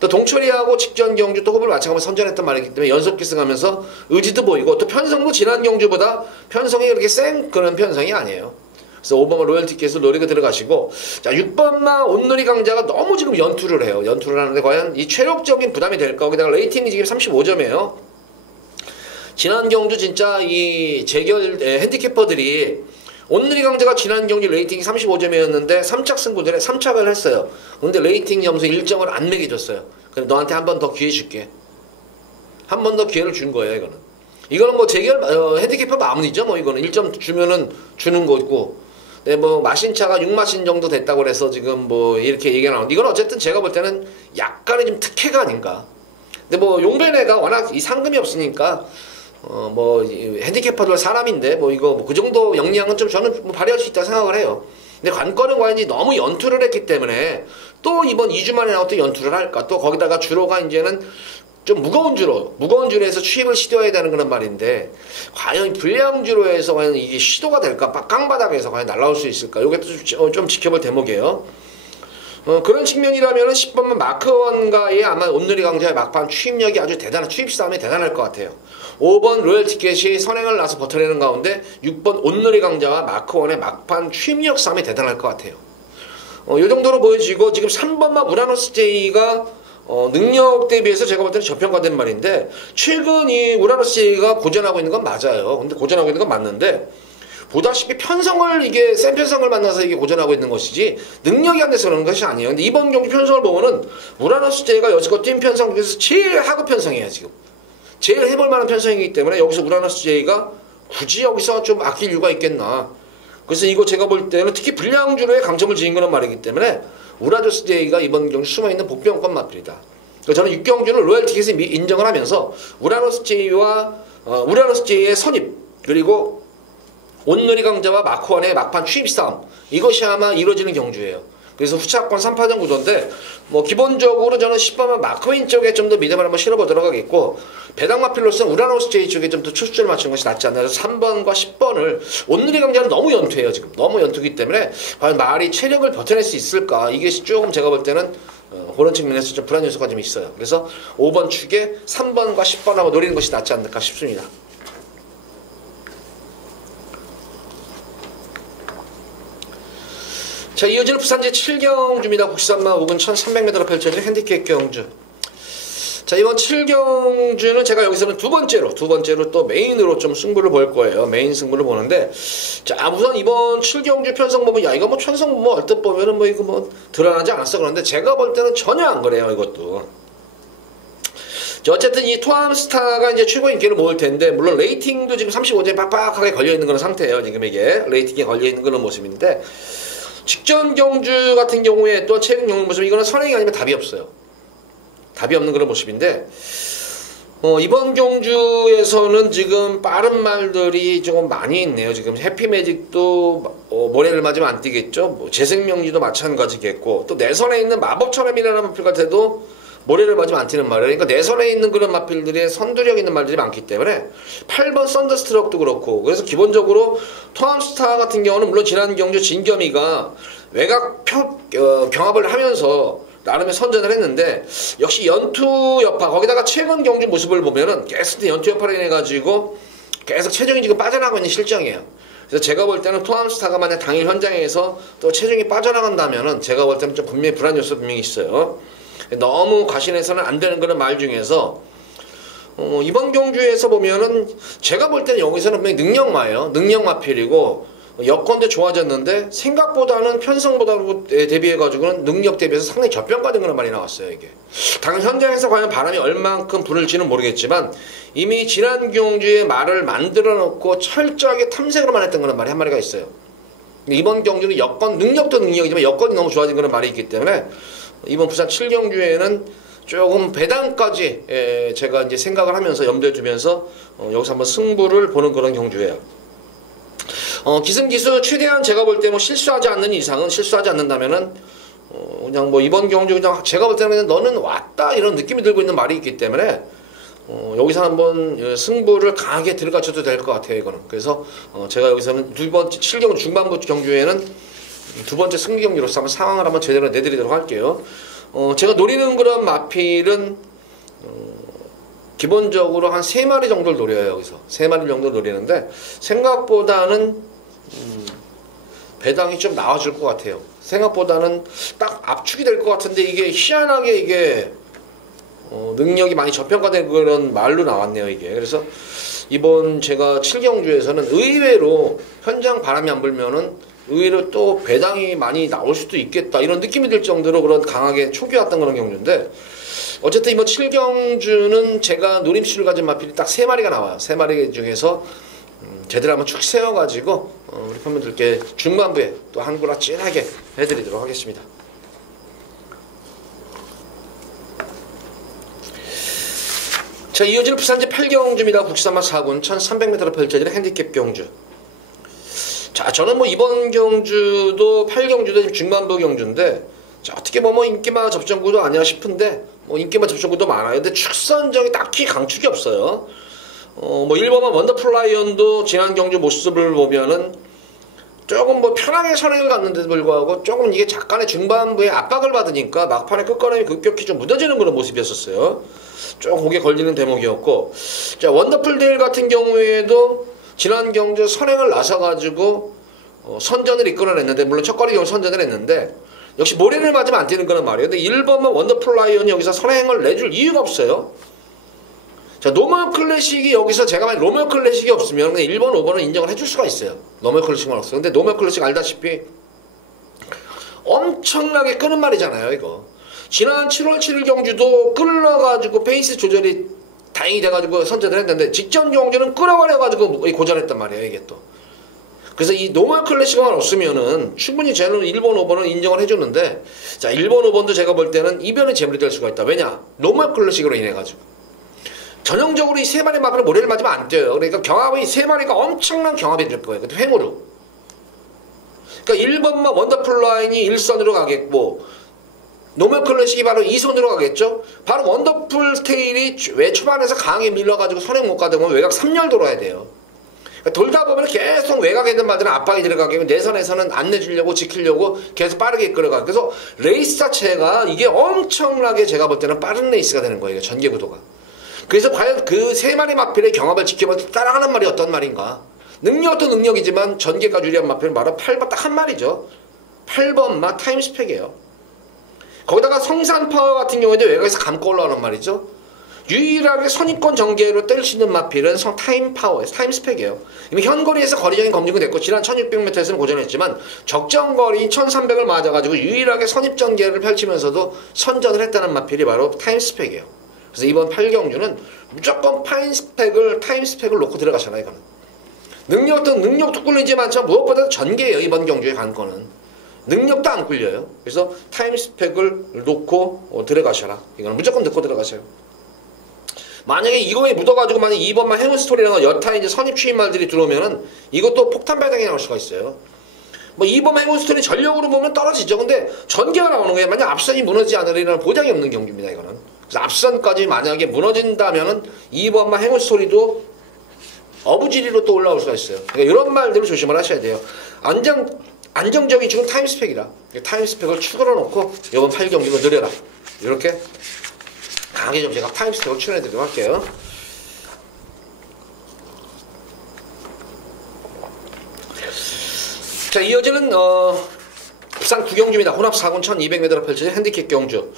또 동철이하고 직전 경주 또 호흡을 맞춰가면서 선전했던 말이기 때문에 연속 기승하면서 의지도 보이고 또 편성도 지난 경주보다 편성이 그렇게 센 그런 편성이 아니에요. 그래서 5번만 로얄 티켓을 노리고 들어가시고, 자 6번만 온누리 강자가 너무 지금 연투를 해요. 연투를 하는데 과연 이 체력적인 부담이 될까? 거기다가 레이팅이 지금 35점이에요. 지난 경주 진짜 이 재결 핸디캐퍼들이 온누리 강자가 지난 경주 레이팅이 35점이었는데 3착 승부들에 3착을 했어요. 근데 레이팅 점수 1점을 안 매겨줬어요. 그래 너한테 한 번 더 기회 줄게. 한 번 더 기회를 준 거예요. 이거는 뭐 재결 핸디캐퍼 마무리죠. 뭐 이거는 1점 주면은 주는 거고 네, 뭐 마신차가 6마신 정도 됐다고 그래서 지금 뭐 이렇게 얘기가 나오는데 이건 어쨌든 제가 볼 때는 약간의 좀 특혜가 아닌가. 근데 뭐 용변회가 워낙 이 상금이 없으니까 뭐 핸디캡퍼도 사람인데 뭐 이거 뭐 그 정도 역량은 좀 저는 뭐 발휘할 수 있다 생각을 해요. 근데 관건은 과연 이제 너무 연투를 했기 때문에 또 이번 2주 만에 나왔던 연투를 할까? 또 거기다가 주로가 이제는 좀 무거운 주로에서 취입을 시도해야 되는 그런 말인데 과연 불량 주로에서 과연 이게 시도가 될까? 깡바닥에서 과연 날라올 수 있을까? 이것도 좀 지켜볼 대목이에요. 그런 측면이라면 10번만 마크원과의 아마 온누리 강자의 막판 취입력이 아주 대단한, 취입 싸움이 대단할 것 같아요. 5번 로열 티켓이 선행을 나서 버텨내는 가운데 6번 온누리 강자와 마크원의 막판 취입력 싸움이 대단할 것 같아요. 이 정도로 보여지고 지금 3번만 우라노스 J가 능력 대비해서 제가 볼 때는 저평가된 말인데 최근 이 우라노스 J가 고전하고 있는 건 맞아요. 근데 고전하고 있는 건 맞는데 보다시피 편성을 이게 센 편성을 만나서 이게 고전하고 있는 것이지 능력이 안 돼서 그런 것이 아니에요. 근데 이번 경기 편성을 보면은 우라노스 J가 여지껏 뛴 편성 중에서 제일 하급 편성이에요. 지금 제일 해볼 만한 편성이기 때문에 여기서 우라노스 J가 굳이 여기서 좀 아낄 이유가 있겠나. 그래서 이거 제가 볼 때는 특히 불량주로의 강점을 지닌 그런 말이기 때문에 우라노스 J가 이번 경기 숨어있는 복병권 마필이다. 저는 6경주는 로열 티켓을 인정을 하면서 우라노스 J의 선입 그리고 온누리 강자와 마크원의 막판 취입 싸움 이것이 아마 이루어지는 경주예요. 그래서 후차권 3파전 구도인데 뭐 기본적으로 저는 10번은 마크윈 쪽에 좀 더 믿음을 한번 실어보도록 하겠고 배당 마필로서는 우라노스 J 쪽에 좀 더 초점을 맞추는 것이 낫지 않나. 그래서 3번과 10번을 온누리 강자는 너무 연투해요. 지금 너무 연투기 때문에 과연 말이 체력을 버텨낼 수 있을까 이게 조금 제가 볼 때는 그런 측면에서 좀 불안 요소가 좀 있어요. 그래서 5번 축에 3번과 10번 한번 노리는 것이 낫지 않을까 싶습니다. 자, 이어지는 부산 제7경주입니다. 국산마 5근 1300m로 펼쳐진 핸디캡 경주. 자, 이번 7경주는 제가 여기서는 두 번째로 또 메인으로 좀 승부를 볼 거예요. 메인 승부를 보는데, 자, 우선 이번 7경주 편성 보면, 야, 이거 뭐 편성 뭐 얼뜻 보면은 뭐 이거 뭐 드러나지 않았어. 그런데 제가 볼 때는 전혀 안 그래요, 이것도. 자, 어쨌든 이 토암스타가 이제 최고 인기를 모을 텐데, 물론 레이팅도 지금 35점에 빡빡하게 걸려있는 그런 상태예요. 지금 이게. 레이팅에 걸려있는 그런 모습인데, 직전 경주 같은 경우에 또 최근 경주 모습 이거는 선행이 아니면 답이 없어요. 답이 없는 그런 모습인데 이번 경주에서는 지금 빠른 말들이 조금 많이 있네요. 지금 해피매직도 모래를 맞으면 안 뛰겠죠. 뭐 재생명지도 마찬가지겠고 또 내선에 있는 마법처럼이라는 마필 같아도 모래를 맞으면 안 튀는 말이에요. 그러니까 내선에 있는 그런 마필들이 선두력 있는 말들이 많기 때문에 8번 썬더스트럭도 그렇고 그래서 기본적으로 토암스타 같은 경우는 물론 지난 경주 진겸이가 외곽 경합을 하면서 나름의 선전을 했는데 역시 연투 여파 거기다가 최근 경주 모습을 보면은 계속 연투 여파를 해가지고 계속 체중이 지금 빠져나가고 있는 실정이에요. 그래서 제가 볼 때는 토암스타가 만약 당일 현장에서 또 체중이 빠져나간다면은 제가 볼 때는 좀 분명히 불안 요소 분명히 있어요. 너무 과신해서는 안 되는 그런 말 중에서 이번 경주에서 보면은 제가 볼 때는 여기서는 분명히 능력마예요. 능력마필이고 여건도 좋아졌는데 생각보다는 편성보다 대비해가지고는 능력 대비해서 상당히 저평가된 그런 말이 나왔어요. 이게 당 현장에서 과연 바람이 얼만큼 불을지는 모르겠지만 이미 지난 경주에 말을 만들어 놓고 철저하게 탐색으로만 했던 그런 말이 한 마리가 있어요. 근데 이번 경주는 여건 능력도 능력이지만 여건이 너무 좋아진 그런 말이 있기 때문에 이번 부산 7경주에는 조금 배당까지 제가 이제 생각을 하면서 염두에 두면서 여기서 한번 승부를 보는 그런 경주예요. 기승기수 최대한 제가 볼 때 뭐 실수하지 않는 이상은 실수하지 않는다면은 그냥 뭐 이번 경주 그냥 제가 볼 때는 너는 왔다 이런 느낌이 들고 있는 말이 있기 때문에 여기서 한번 승부를 강하게 들어가셔도 될 것 같아요 이거는. 그래서 제가 여기서는 두 번째 7경주 중반부 경주에는 두 번째 승리 경기로서 한번 상황을 한번 제대로 내드리도록 할게요. 제가 노리는 그런 마필은 기본적으로 한 3마리 정도를 노려요. 여기서 3마리 정도를 노리는데 생각보다는 배당이 좀 나와줄 것 같아요. 생각보다는 딱 압축이 될 것 같은데 이게 희한하게 이게 능력이 많이 저평가된 그런 말로 나왔네요 이게. 그래서 이번 제가 7경주에서는 의외로 현장 바람이 안 불면은 의외로 또 배당이 많이 나올 수도 있겠다 이런 느낌이 들 정도로 그런 강하게 촉이 왔던 그런 경주인데 어쨌든 이번 7경주는 제가 노림수를 가진 마필이 딱 3마리가 나와요. 3마리 중에서 제대로 한번 축 세워가지고 우리 팬분들께 중반부에 또 한 구라 진하게 해드리도록 하겠습니다. 자, 이어지는 부산제 8경주입니다. 국산마 4군 1300m로 펼쳐지는 핸디캡 경주. 자, 저는 뭐 이번 경주도 8경주도 중반부 경주인데, 자, 어떻게 뭐 인기마 접전구도 아니야 싶은데, 뭐 인기마 접전구도 많아요. 근데 축선정이 딱히 강축이 없어요. 뭐 1번만 원더풀라이언도 지난 경주 모습을 보면은 조금 뭐 편하게 선행을 갔는데도 불구하고 조금 이게 약간의 중반부에 압박을 받으니까 막판에 끝걸음이 급격히 좀 무뎌지는 그런 모습이었었어요. 좀 고개 걸리는 대목이었고, 자, 원더풀데일 같은 경우에도 지난 경주 선행을 나서가지고 선전을 이끌어냈는데, 물론 첫거리 경우 선전을 했는데 역시 모래를 맞으면 안 되는 거란 말이에요. 근데 1번만 원더풀라이언이 여기서 선행을 내줄 이유가 없어요. 자, 노멀 클래식이 여기서 제가 만약 노멀 클래식이 없으면 1번, 5번은 인정을 해줄 수가 있어요. 노멀 클래식만 없어요. 근데 노멀 클래식 알다시피 엄청나게 끄는 말이잖아요, 이거. 지난 7월 7일 경주도 끌어가지고 페이스 조절이 다행히 돼가지고 선전을 했는데, 직전 경주는 끌어버려가지고 고전했단 말이에요, 이게 또. 그래서 이 노멀 클래식만 없으면은 충분히 쟤는 1번, 5번은 인정을 해주는데, 자, 1번, 5번도 제가 볼 때는 이변의 재물이 될 수가 있다. 왜냐? 노멀 클래식으로 인해가지고. 전형적으로 이 세 마리 마크를 모래를 맞으면 안 뛰어요. 그러니까 경합이 세 마리가 엄청난 경합이 될 거예요. 근데 횡으로. 그러니까 1번만 원더풀라인이 1선으로 가겠고, 노멀 클래식이 바로 2선으로 가겠죠. 바로 원더풀 테일이 왜 초반에서 강하게 밀려가지고 선행 못 가다 보면 외곽 3열 돌아야 돼요. 그러니까 돌다 보면 계속 외곽에 있는 마들은 압박이 들어가게 되면 내선에서는 안 내주려고 지키려고 계속 빠르게 이끌어가. 그래서 레이스 자체가 이게 엄청나게 제가 볼 때는 빠른 레이스가 되는 거예요. 전개 구도가. 그래서 과연 그 세 마리 마필의 경합을 지켜보면서 따라가는 말이 어떤 말인가. 능력도 능력이지만 전개가 유리한 마필은 바로 8번 딱 한 마리죠. 8번 마 타임스펙이에요. 거기다가 성산 파워 같은 경우에도 외곽에서 감고 올라오는 말이죠. 유일하게 선입권 전개로 뗄 수 있는 마필은 타임 파워예요. 타임 스펙이에요. 이미 현거리에서 거리적인 검증이 됐고, 지난 1600m에서는 고전했지만 적정거리인 1300을 맞아가지고 유일하게 선입 전개를 펼치면서도 선전을 했다는 마필이 바로 타임 스펙이에요. 그래서 이번 8경주는 무조건 타임 스펙을 놓고 들어가잖아요, 이거는. 능력도 꿀리지만 무엇보다 전개예요, 이번 경주의 관건은. 능력도 안 꿀려요. 그래서 타임 스펙을 놓고 들어가셔라. 이거는 무조건 넣고 들어가세요. 만약에 이거에 묻어가지고 만약 2번만 행운스토리랑 여타 이제 선입 추임 말들이 들어오면은 이것도 폭탄 발당이 나올 수가 있어요. 뭐 2번 행운스토리 전력으로 보면 떨어지죠. 근데 전개가 나오는 거예요. 만약 앞선이 무너지지 않으리라는 보장이 없는 경기입니다, 이거는. 그래서 앞선까지 만약에 무너진다면은 2번만 행운스토리도 어부지리로 또 올라올 수가 있어요. 그러니까 이런 말들을 조심을 하셔야 돼요. 안정적인 지금 타임스펙이라. 타임스펙을 추가로 놓고 이번 8경기로 늘려라. 이렇게 강하게 좀 제가 타임스펙을 추천해드리도록 할게요. 자, 이어지는 부산 9경주입니다. 혼합 4군 1200m로 펼쳐진 핸디캡 경주.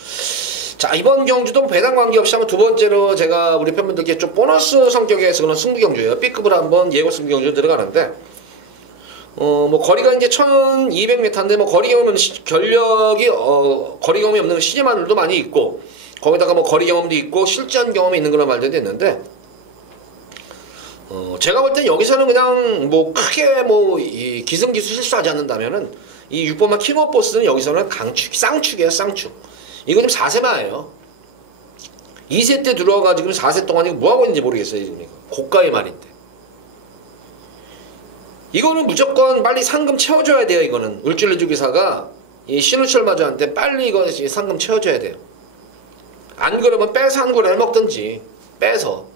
자, 이번 경주도 배당 관계없이 한번 두 번째로 제가 우리 팬분들께 좀 보너스 성격에서 그런 승부 경주예요. B급으로 한번 예고 승부 경주 들어가는데, 뭐 거리가 이제 1200m인데 뭐 거리 경험은 거리 경험이 없는 시즈마들도 많이 있고, 거기다가 뭐 거리 경험도 있고 실전 경험이 있는 그런 말들도 있는데, 제가 볼 땐 여기서는 그냥 뭐 크게 뭐 이 기승기수 실수하지 않는다면은 이 6번마 킹오브 보스는 여기서는 쌍축이에요, 쌍축. 이거 지금 4세마예요. 2세 때 들어와가지고 4세 동안 이거 뭐 하고 있는지 모르겠어요, 지금 이거. 고가의 말인데. 이거는 무조건 빨리 상금 채워줘야 돼요, 이거는. 울줄레주기사가 이 신우철 마주한테 빨리 이거 상금 채워줘야 돼요. 안 그러면 빼서 한 거를 해먹든지, 빼서.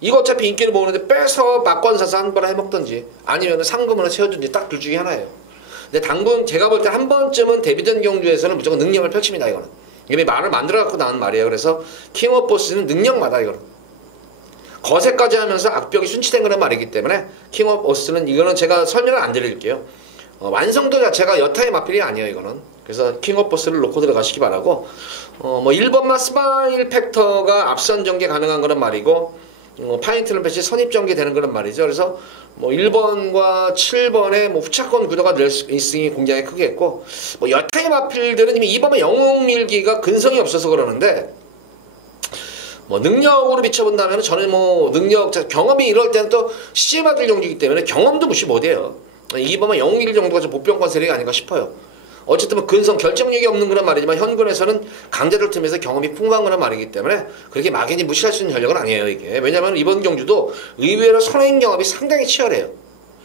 이거 어차피 인기를 모으는데 빼서 막권 사서 한 거를 해먹든지, 아니면 상금으로 채워주든지 딱 둘 중에 하나예요. 근데 당분 제가 볼 때 한 번쯤은 데뷔전 경주에서는 무조건 능력을 펼칩니다, 이거는. 이미 말을 만들어갖고 나온 말이에요. 그래서 킹 오브 보스는 능력마다 이거는. 거세까지 하면서 악벽이 순치된 그런 말이기 때문에 킹 오브 보스는 이거는 제가 설명을 안 드릴게요. 완성도 자체가 여타의 마필이 아니에요, 이거는. 그래서 킹 오브 보스를 놓고 들어가시기 바라고, 뭐 1번만 스마일 팩터가 앞선 전개 가능한 그런 말이고, 파인트는 배치 선입 전개 되는 그런 말이죠. 그래서 뭐 1번과 7번의 뭐 후차권 구도가 될 수 있으니 굉장히 크겠고, 뭐 여타의 마필들은 이미 2번의 영웅일기가 근성이 없어서 그러는데, 뭐 능력으로 비춰본다면 저는 뭐 능력 경험이 이럴 때는 또 시제받을 경기이기 때문에 경험도 무시 못해요. 2번만 0.1 정도가 좀 보병권 세력이 아닌가 싶어요. 어쨌든 뭐 근성 결정력이 없는 그런 말이지만 현군에서는 강자들 틈에서 경험이 풍부한 그런 말이기 때문에 그렇게 막연히 무시할 수 있는 전력은 아니에요 이게. 왜냐하면 이번 경주도 의외로 선행 경험이 상당히 치열해요.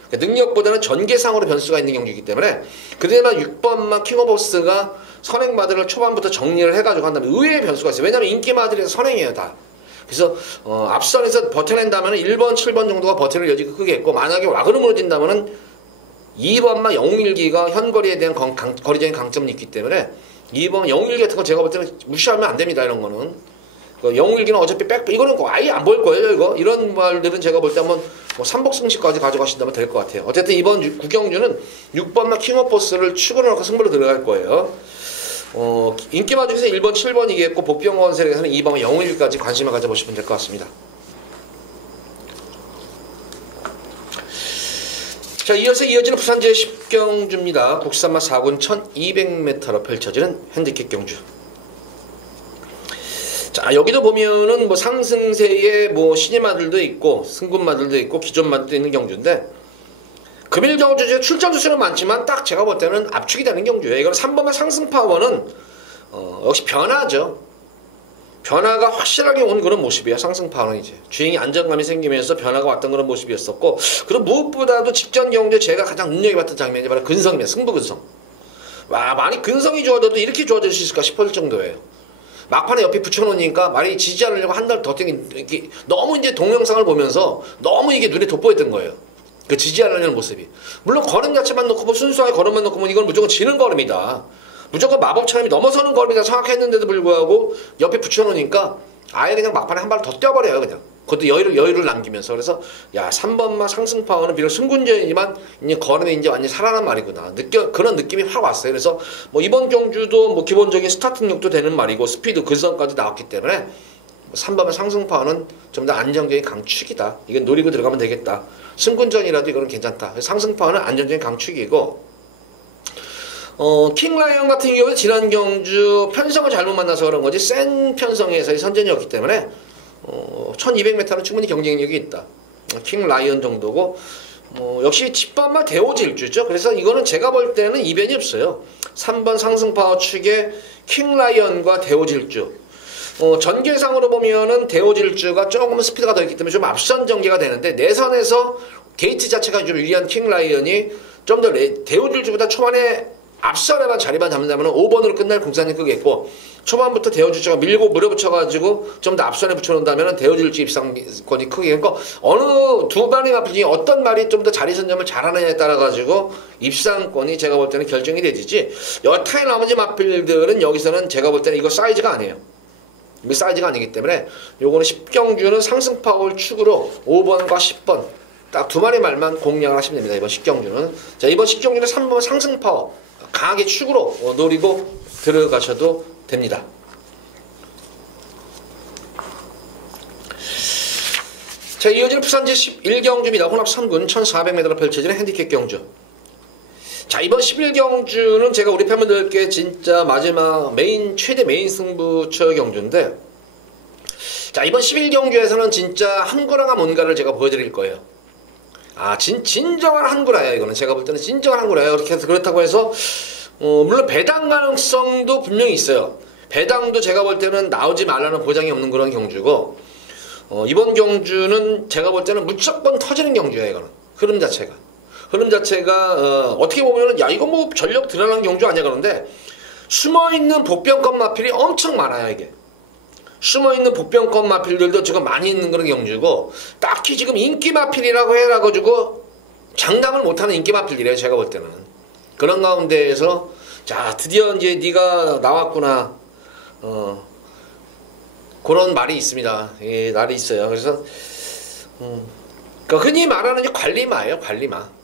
그러니까 능력보다는 전개상으로 변수가 있는 경주이기 때문에 그래만 6번만 킹오버스가 선행마들을 초반부터 정리를 해가지고 한다면 의외의 변수가 있어요. 왜냐하면 인기마들에서 선행이에요 다. 그래서 앞선에서 버텨낸다면 1번, 7번 정도가 버티는 여지가 크겠고 만약에 와그름으로 진다면은 2번만 0.1기가 현거리에 대한 거리적인 강점이 있기 때문에 2번 0.1기 같은 거 제가 볼 때는 무시하면 안 됩니다. 이런 거는 0.1기는 어차피 이거는 아예 안 보일 거예요. 이거 이런 말들은 제가 볼 때 한번 뭐 삼복승식까지 가져가신다면 될 것 같아요. 어쨌든 이번 구경주는 6번만 킹오버스를 축으로 넣고 승부로 들어갈 거예요. 인기마 중에서 1번, 7번이겠고 복병원 세력에서는 2번 0.1까지 관심을 가져보시면 될 것 같습니다. 자, 이어서 이어지는 부산제 10경주입니다. 국산마 4군 1200m로 펼쳐지는 핸디캡 경주. 자, 여기도 보면은 뭐 상승세에 뭐 신예마들도 있고 승군마들도 있고 기존마들도 있는 경주인데 금일 경주 중에 출전 주수는 많지만 딱 제가 볼 때는 압축이 되는 경주예요. 이건 3번만 상승 파워는 역시 변화죠. 변화가 확실하게 온 그런 모습이에요. 상승 파워는 이제 주행이 안정감이 생기면서 변화가 왔던 그런 모습이었었고, 그리고 무엇보다도 직전 경주에 제가 가장 눈여겨봤던 장면이 바로 근성입니다. 승부 근성. 와, 많이 근성이 좋아져도 이렇게 좋아질 수 있을까 싶을 정도예요. 막판에 옆에 붙여놓으니까 말이 지지 않으려고 한 달 더 땡긴, 너무 이제 동영상을 보면서 너무 이게 눈에 돋보였던 거예요. 그 지지 않으려는 모습이. 물론 걸음 자체만 놓고 뭐 순수하게 걸음만 놓고 보면 이건 무조건 지는 걸음이다. 무조건 마법처럼 넘어서는 걸음이다 생각했는데도 불구하고 옆에 붙여놓으니까 아예 그냥 막판에 한 발 더 뛰어버려요. 그냥 그것도 여유를 남기면서. 그래서 야, 3번마 상승 파워는 비록 승군전이지만 이제 걸음이 이제 완전히 살아난 말이구나, 그런 느낌이 확 왔어요. 그래서 뭐 이번 경주도 뭐 기본적인 스타트력도 되는 말이고 스피드 근성까지 나왔기 때문에 3번마 상승 파워는 좀 더 안정적인 강축이다. 이건 노리고 들어가면 되겠다. 승군전이라도 이거는 괜찮다. 상승 파워는 안정적인 강축이고, 킹라이언 같은 경우에 지난 경주 편성을 잘못 만나서 그런 거지 센 편성에서의 선전이었기 때문에 1200m는 충분히 경쟁력이 있다. 킹라이언 정도고, 역시 10번만 대오질주죠. 그래서 이거는 제가 볼 때는 이변이 없어요. 3번 상승파워 축의 킹라이언과 대오질주. 전개상으로 보면은 대오질주가 조금 스피드가 더 있기 때문에 좀 앞선 전개가 되는데, 내선에서 게이트 자체가 좀 유리한 킹라이언이 좀 더 대오질주보다 초반에 앞선에만 자리만 잡는다면 5번으로 끝날 공산이 크겠고, 초반부터 대오질주가 밀고 물어붙여가지고 좀 더 앞선에 붙여놓는다면 대오질주 입상권이 크게. 그러니까 어느 두 마리 마필 중에 어떤 말이 좀 더 자리 선점을 잘하느냐에 따라가지고 입상권이 제가 볼 때는 결정이 되지, 여타의 나머지 마필들은 여기서는 제가 볼 때는 이거 사이즈가 아니에요. 이거 사이즈가 아니기 때문에 요거는 10경주는 상승 파워를 축으로 5번과 10번 딱 두 마리 말만 공략을 하시면 됩니다. 이번 10경주는. 자, 이번 10경주는 3번 상승 파워 강하게 축으로 노리고 들어가셔도 됩니다. 자, 이어지는 부산제 11경주입니다. 혼합 3군 1400m로 펼쳐지는 핸디캡 경주. 자, 이번 11경주는 제가 우리 팬분들께 진짜 마지막 최대 메인 승부처 경주인데, 자, 이번 11경주에서는 진짜 한구라가 뭔가를 제가 보여드릴 거예요. 진정한 한구라예요. 이거는 제가 볼 때는 진정한 한구라예요. 그렇다고 해서 물론 배당 가능성도 분명히 있어요. 배당도 제가 볼 때는 나오지 말라는 보장이 없는 그런 경주고, 이번 경주는 제가 볼 때는 무조건 터지는 경주예요. 이거는 흐름 자체가 어떻게 보면은 야, 이거 뭐 전력 드러난 경주 아니야 그런데 숨어있는 복병권 마필이 엄청 많아요. 이게 숨어있는 복병권 마필들도 지금 많이 있는 그런 경주고, 딱히 지금 인기 마필이라고 해가지고 장담을 못하는 인기 마필이래요. 제가 볼 때는 그런 가운데에서 자, 드디어 이제 네가 나왔구나, 그런 말이 있습니다. 예, 날이 있어요. 그래서 그러니까 흔히 말하는 이제 관리마예요. 관리마.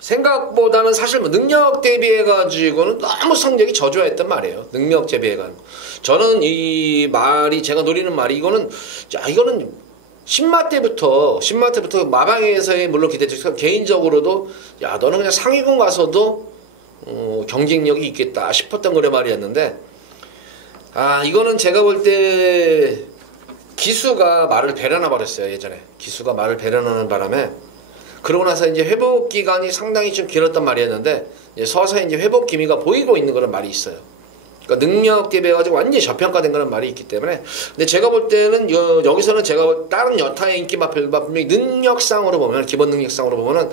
생각보다는 사실 뭐 능력 대비해가지고는 너무 성적이 저조했단 말이에요. 능력 대비해가지고. 저는 이 말이, 제가 노리는 말이, 이거는 신마 때부터 마방에서의 물론 기대했지만 개인적으로도 야, 너는 그냥 상위군 가서도 경쟁력이 있겠다 싶었던 그런 말이었는데, 이거는 제가 볼 때 기수가 말을 배려나 버렸어요. 예전에 기수가 말을 배려하는 바람에 그러고 나서 이제 회복 기간이 상당히 좀 길었단 말이었는데 이제 서서히 이제 회복 기미가 보이고 있는 그런 말이 있어요. 그러니까 능력 대비해가지고 완전히 저평가된 그런 말이 있기 때문에. 근데 제가 볼 때는 여기서는 제가 다른 여타의 인기 마필과 분명히 능력상으로 보면, 기본 능력상으로 보면은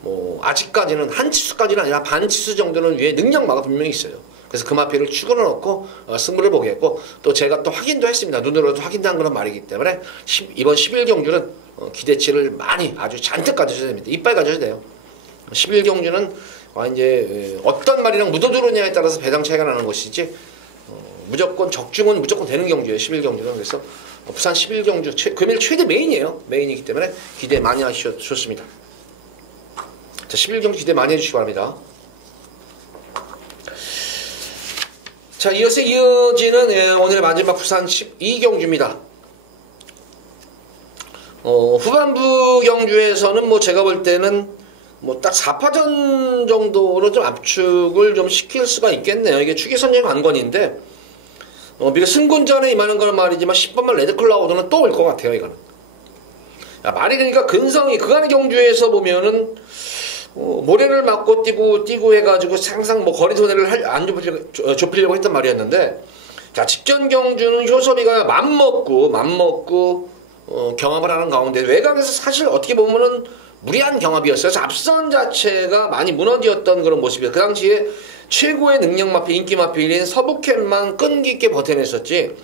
뭐 아직까지는 한 치수까지는 아니라 반 치수 정도는 위에 능력마가 분명히 있어요. 그래서 그 마필을 추구를 놓고 승부를 보겠고, 또 제가 또 확인도 했습니다. 눈으로도 확인한 그런 말이기 때문에 이번 11경주는 기대치를 많이 아주 잔뜩 가져야 됩니다. 이빨 가져야 돼요. 11경주는 이제 어떤 말이랑 묻어두느냐에 따라서 배당 차이가 나는 것이지 무조건 적중은 무조건 되는 경주예요. 11경주는. 그래서 부산 11경주 금일 최대 메인이에요. 메인이기 때문에 기대 많이 하셔도 좋습니다. 자, 11경주 기대 많이 해주시기 바랍니다. 자, 이어지는 오늘의 마지막 부산 12경주입니다. 후반부 경주에서는 뭐 제가 볼 때는 뭐 딱 4파전 정도로 좀 압축을 좀 시킬 수가 있겠네요. 이게 추기선제 관건인데 비록 승군전에 임하는 거는 말이지만 10번만 레드클라우드는 또 올 것 같아요. 이거는 말이 그러니까 근성이 그간의 경주에서 보면은 모래를 맞고 뛰고 해가지고 항상 뭐 거리 손해를 안 좁히려고 했단 말이었는데, 자, 직전 경주는 효섭이가 맘먹고 경합을 하는 가운데 외곽에서 사실 어떻게 보면은 무리한 경합이었어요. 그래서 앞선 자체가 많이 무너졌던 그런 모습이에요. 그 당시에 최고의 능력 마필, 인기 마필인 서부캔만 끈기 있게 버텨냈었지,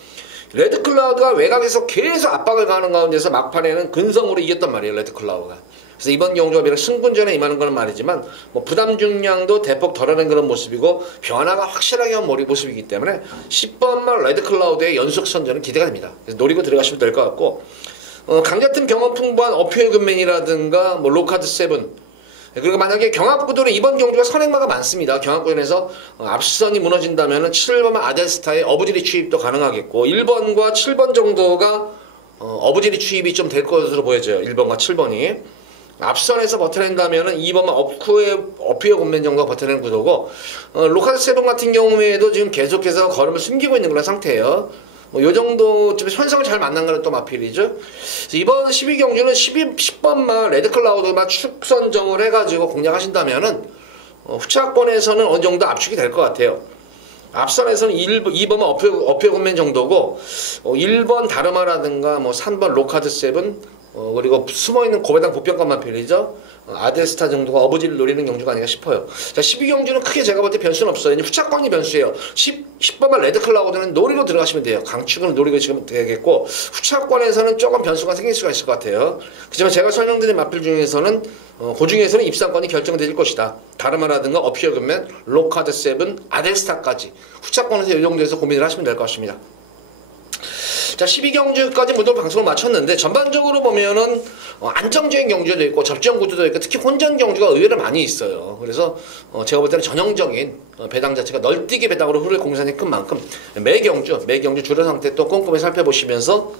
레드클라우드가 외곽에서 계속 압박을 가는 가운데서 막판에는 근성으로 이겼단 말이에요. 레드클라우드가. 그래서 이번 경주가 비록 승군전에 임하는 건 말이지만 뭐 부담 중량도 대폭 덜어낸 그런 모습이고 변화가 확실하게 한 모습이기 때문에 10번만 레드클라우드의 연속 선전은 기대가 됩니다. 그래서 노리고 들어가시면 될 것 같고, 강자팀 경험 풍부한 어퓨의 금맨이라든가 뭐 로카드 세븐, 그리고 만약에 경합구도는 이번 경주가 선행마가 많습니다. 경합구전에서 앞선이 무너진다면 7번만 아델스타의 어부지리 추입도 가능하겠고, 1번과 7번 정도가 어부지리 추입이 좀 될 것으로 보여져요. 1번과 7번이 앞선에서 버텨낸다면 2번만 어퓨의 곤맨 정도가 버텨내는 구도고, 로카드 세븐 같은 경우에도 지금 계속해서 걸음을 숨기고 있는 그런 상태예요. 뭐 요 정도 좀 현상을 잘 만난 거는 또 마필이죠. 이번 12경주는 10번만 레드클라우드만 축선정을 해가지고 공략하신다면은 후차권에서는 어느 정도 압축이 될 것 같아요. 앞선에서는 2번만 어퓨의 곤맨 정도고, 1번 다르마라든가 뭐 3번 로카드 세븐, 그리고 숨어있는 고배당 보병관만 필이죠. 아델스타 정도가 어부지를 노리는 경주가 아닌가 싶어요. 자, 12경주는 크게 제가 볼 때 변수는 없어요. 후차권이 변수예요. 10번만 레드클라우드는 노리로 들어가시면 돼요. 강축은 노리고 지금 되겠고, 후차권에서는 조금 변수가 생길 수가 있을 것 같아요. 그렇지만 제가 설명드린 마필 중에서는 그 중에서는 입상권이 결정될 것이다. 다르마라든가 어퓨어 금맨, 로카드 세븐, 아델스타까지 후차권에서 이 정도에서 고민을 하시면 될 것 같습니다. 자, 12경주까지 모두 방송을 마쳤는데, 전반적으로 보면은 안정적인 경주도 있고 접전 구도도 있고 특히 혼전 경주가 의외로 많이 있어요. 그래서 제가 볼 때는 전형적인 배당 자체가 널뛰기 배당으로 흐를 공산이 큰 만큼 매 경주 주로 상태 또 꼼꼼히 살펴보시면서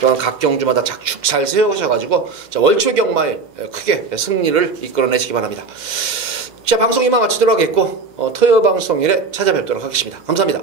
또한 각 경주마다 작축 잘 세우셔가지고 월초 경마에 크게 승리를 이끌어내시기 바랍니다. 자, 방송 이만 마치도록 하겠고 토요 방송일에 찾아뵙도록 하겠습니다. 감사합니다.